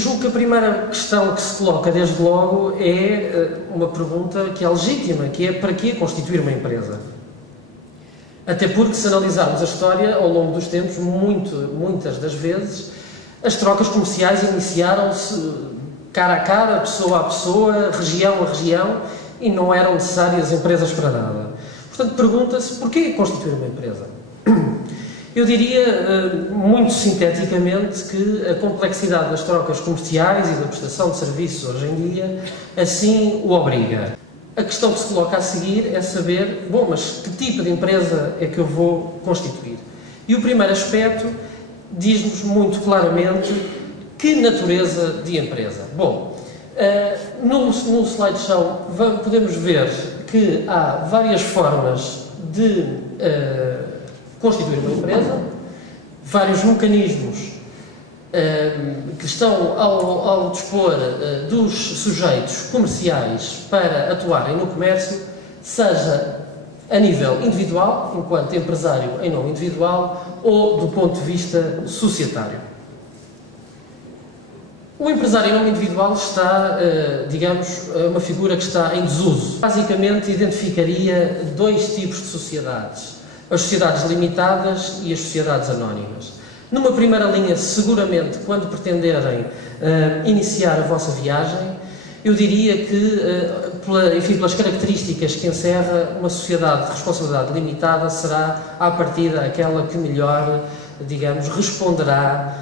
Julgo que a primeira questão que se coloca desde logo é uma pergunta que é legítima, que é: para que constituir uma empresa? Até porque, se analisarmos a história, ao longo dos tempos, muitas das vezes, as trocas comerciais iniciaram-se cara a cara, pessoa a pessoa, região a região, e não eram necessárias empresas para nada. Portanto, pergunta-se: porquê constituir uma empresa? Eu diria, muito sinteticamente, que a complexidade das trocas comerciais e da prestação de serviços hoje em dia assim o obriga. A questão que se coloca a seguir é saber, bom, mas que tipo de empresa é que eu vou constituir? E o primeiro aspecto diz-nos muito claramente que natureza de empresa. Bom, no slideshow podemos ver que há várias formas de constituir uma empresa, vários mecanismos que estão ao dispor dos sujeitos comerciais para atuarem no comércio, seja a nível individual, enquanto empresário em nome individual, ou do ponto de vista societário. O empresário em nome individual está, digamos, uma figura que está em desuso. Basicamente, identificaria dois tipos de sociedades: as sociedades limitadas e as sociedades anónimas. Numa primeira linha, seguramente, quando pretenderem iniciar a vossa viagem, eu diria que, pelas características que encerra, uma sociedade de responsabilidade limitada será, à partida, aquela que melhor, digamos, responderá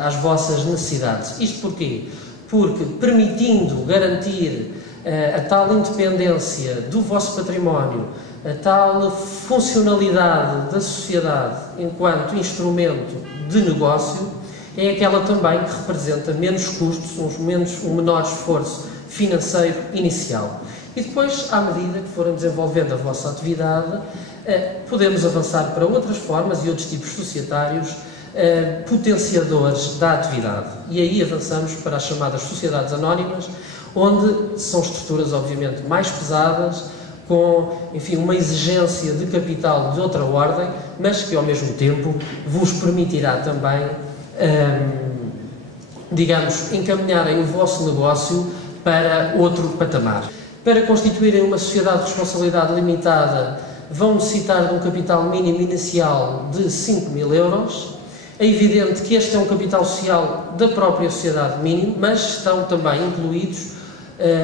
às vossas necessidades. Isto porquê? Porque, permitindo garantir a tal independência do vosso património, a tal funcionalidade da sociedade enquanto instrumento de negócio, é aquela também que representa menos custos, um menor esforço financeiro inicial. E depois, à medida que forem desenvolvendo a vossa atividade, podemos avançar para outras formas e outros tipos societários potenciadores da atividade. E aí avançamos para as chamadas sociedades anónimas, onde são estruturas, obviamente, mais pesadas, com, enfim, uma exigência de capital de outra ordem, mas que, ao mesmo tempo, vos permitirá também, digamos, encaminharem o vosso negócio para outro patamar. Para constituírem uma sociedade de responsabilidade limitada, vão necessitar de um capital mínimo inicial de 5.000 euros. É evidente que este é um capital social da própria sociedade mínimo, mas estão também incluídos.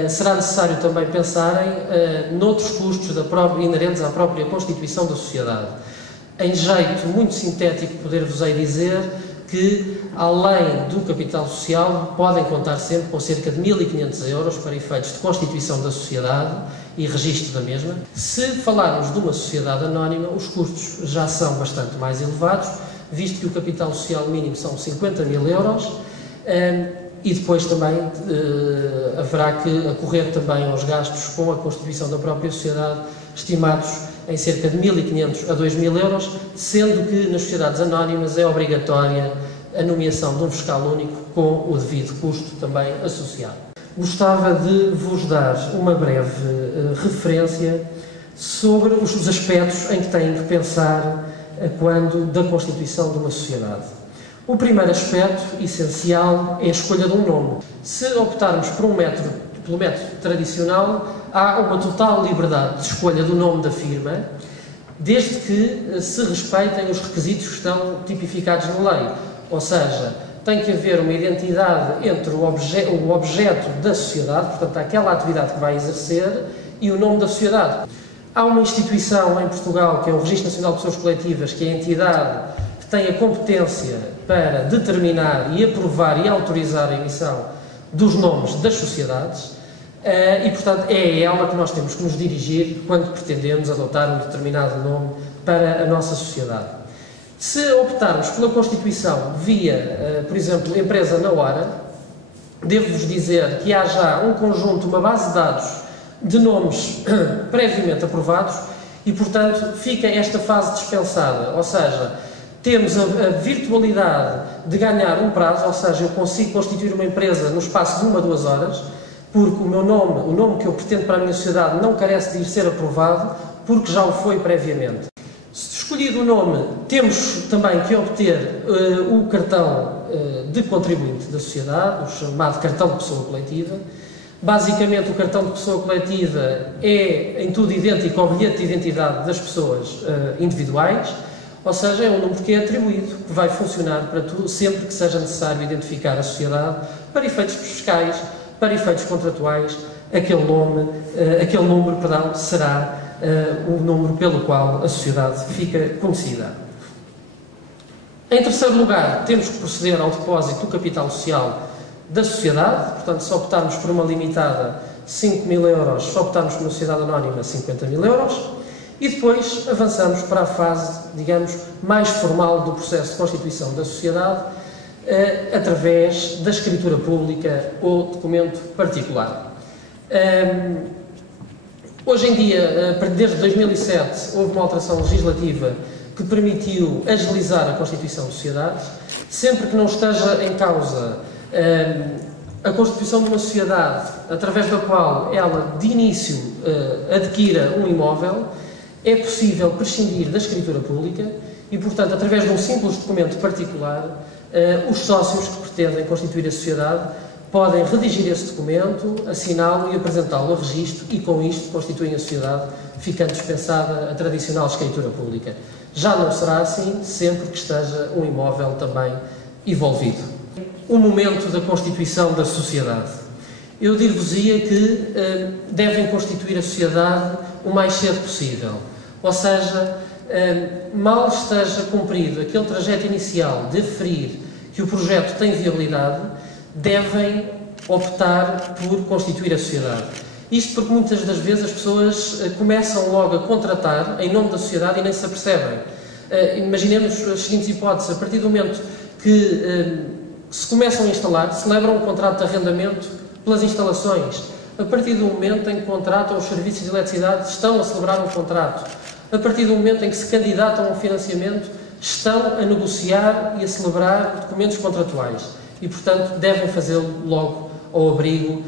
Será necessário também pensarem noutros custos inerentes à própria constituição da sociedade. Em jeito muito sintético, poder-vos-ei dizer que, além do capital social, podem contar sempre com cerca de 1.500 euros para efeitos de constituição da sociedade e registro da mesma. Se falarmos de uma sociedade anónima, os custos já são bastante mais elevados, visto que o capital social mínimo são 50.000 euros, e depois também haverá que acorrer também aos gastos com a constituição da própria sociedade, estimados em cerca de 1.500 a 2.000 euros, sendo que nas sociedades anónimas é obrigatória a nomeação de um fiscal único com o devido custo também associado. Gostava de vos dar uma breve referência sobre os aspectos em que têm que pensar quando da constituição de uma sociedade. O primeiro aspecto essencial é a escolha de um nome. Se optarmos pelo método tradicional, há uma total liberdade de escolha do nome da firma, desde que se respeitem os requisitos que estão tipificados na lei. Ou seja, tem que haver uma identidade entre o objeto da sociedade, portanto, aquela atividade que vai exercer, e o nome da sociedade. Há uma instituição em Portugal, que é o Registro Nacional de Pessoas Coletivas, que é a entidade que tem a competência para determinar e aprovar e autorizar a emissão dos nomes das sociedades, e, portanto, é a ela que nós temos que nos dirigir quando pretendemos adotar um determinado nome para a nossa sociedade. Se optarmos pela constituição via, por exemplo, empresa na hora, devo-vos dizer que há já um conjunto, uma base de dados de nomes previamente aprovados e, portanto, fica esta fase dispensada, ou seja, temos a virtualidade de ganhar um prazo, ou seja, eu consigo constituir uma empresa no espaço de 1 a 2 horas, porque o meu nome, o nome que eu pretendo para a minha sociedade, não carece de ir ser aprovado, porque já o foi previamente. Escolhido o nome, temos também que obter o cartão de contribuinte da sociedade, o chamado cartão de pessoa coletiva. Basicamente, o cartão de pessoa coletiva é em tudo idêntico ao bilhete de identidade das pessoas individuais, ou seja, é um número que é atribuído, que vai funcionar para tudo, sempre que seja necessário identificar a sociedade, para efeitos fiscais, para efeitos contratuais, aquele número, será o número pelo qual a sociedade fica conhecida. Em terceiro lugar, temos que proceder ao depósito do capital social da sociedade, portanto, se optarmos por uma limitada 5.000 euros, se optarmos por uma sociedade anónima 50.000 euros, e depois avançamos para a fase, digamos, mais formal do processo de constituição da sociedade, através da escritura pública ou documento particular. Hoje em dia, desde 2007, houve uma alteração legislativa que permitiu agilizar a constituição de sociedades, sempre que não esteja em causa a constituição de uma sociedade através da qual ela, de início, adquira um imóvel, é possível prescindir da escritura pública e, portanto, através de um simples documento particular, os sócios que pretendem constituir a sociedade podem redigir esse documento, assiná-lo e apresentá-lo a registro e, com isto, constituem a sociedade, ficando dispensada a tradicional escritura pública. Já não será assim sempre que esteja um imóvel também envolvido. O momento da constituição da sociedade. Eu dir-vos-ia que devem constituir a sociedade o mais cedo possível. Ou seja, mal esteja cumprido aquele trajeto inicial de aferir que o projeto tem viabilidade, devem optar por constituir a sociedade. Isto porque muitas das vezes as pessoas começam logo a contratar em nome da sociedade e nem se apercebem. Imaginemos as seguintes hipóteses. A partir do momento que se começam a instalar, celebram um contrato de arrendamento pelas instalações. A partir do momento em que contratam os serviços de eletricidade, estão a celebrar um contrato. A partir do momento em que se candidatam ao financiamento, estão a negociar e a celebrar documentos contratuais. E, portanto, devem fazê-lo logo ao abrigo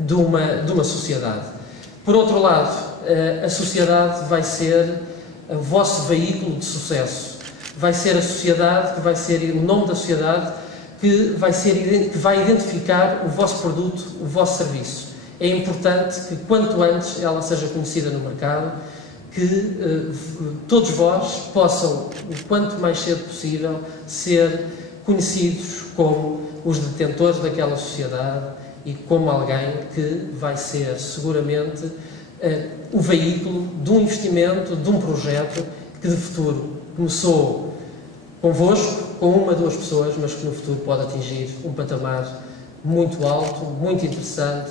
de uma sociedade. Por outro lado, a sociedade vai ser o vosso veículo de sucesso. Vai ser a sociedade, que vai ser o nome da sociedade, que vai identificar o vosso produto, o vosso serviço. É importante que, quanto antes, ela seja conhecida no mercado, que todos vós possam, o quanto mais cedo possível, ser conhecidos como os detentores daquela sociedade e como alguém que vai ser, seguramente, o veículo de um investimento, de um projeto que, de futuro, começou convosco, com uma ou duas pessoas, mas que no futuro pode atingir um patamar muito alto, muito interessante,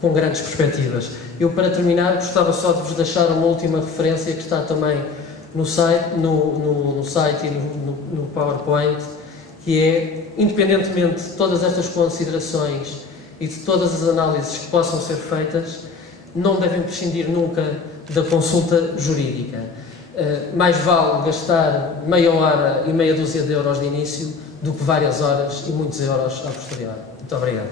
com grandes perspectivas. Eu, para terminar, gostava só de vos deixar uma última referência que está também no site, no site e no PowerPoint, que é, independentemente de todas estas considerações e de todas as análises que possam ser feitas, não devem prescindir nunca da consulta jurídica. Mais vale gastar meia hora e meia dúzia de euros de início do que várias horas e muitos euros a posteriori. Muito obrigado.